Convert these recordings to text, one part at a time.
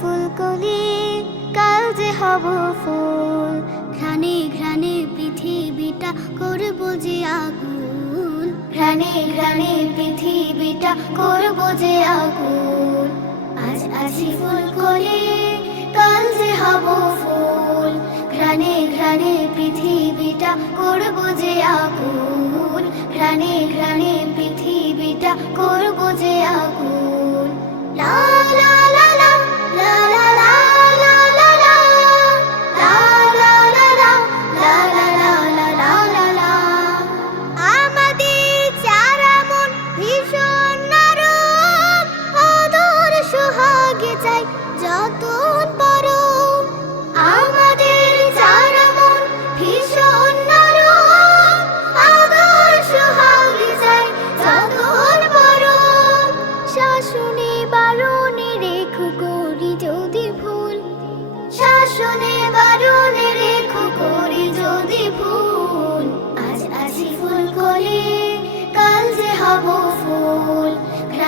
ফুলকলি, কাল যে হব ফুল। ঘ্রাণে ঘ্রাণে পৃথিবীটা করব যে আগুন। ঘ্রাণে ঘ্রাণে পৃথিবীটা করব যে আগুন। আজ আছি ফুলকলি, কাল যে হব ফুল। ঘ্রাণে ঘ্রাণে পৃথিবীটা করব যে আগুন। ঘ্রাণে ঘ্রাণে পৃথিবীটা করব যে আগুন। লা লা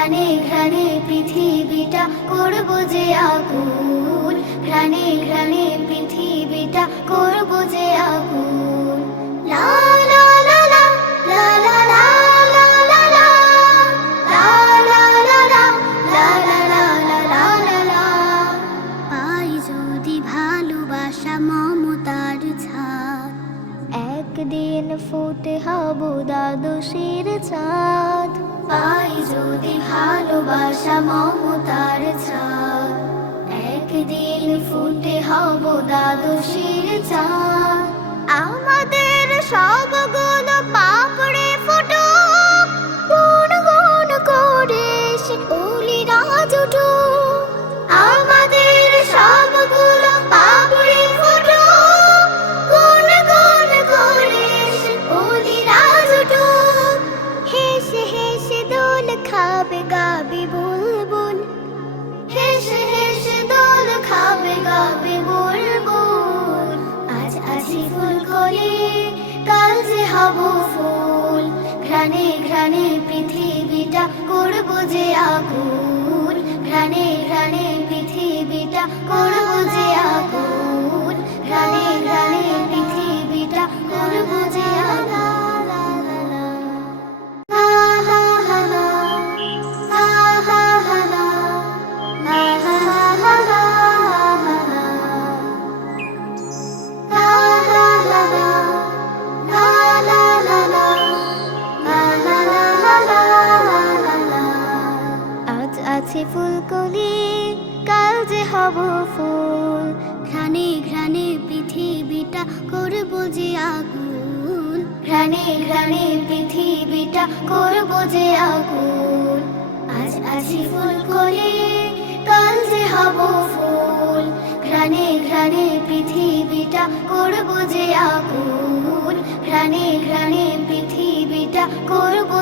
ঘ্রাণে ঘ্রাণে পৃথিবীটা করব যে আগুন ঘ্রাণে ঘ্রাণে পৃথিবীটা করব যে আগুন দিন লা লা লা লা ফুটে হব দ্বাদশের চাঁদ যদি ভালোবাসা মমতার ছাদ একদিন ফুটে হব দ্বাদশের চাঁদ। আমাদের সবগুলো হব ফুল। ঘ্রাণে ঘ্রাণে পৃথিবীটা করব যে আগুন। ঘ্রাণে ঘ্রাণে পৃথিবীটা করব আছে ফুলকলি, কাল যে হব ফুল। ঘ্রাণে ঘ্রাণে পৃথিবীটা করব যে আগুন। ঘ্রাণে ঘ্রাণে পৃথিবীটা করব যে আগুন। আজ আছি ফুলকলি, কাল যে হব ফুল। ঘ্রাণে ঘ্রাণে পৃথিবীটা করব যে আগুন। ঘ্রাণে ঘ্রাণে পৃথিবীটা করব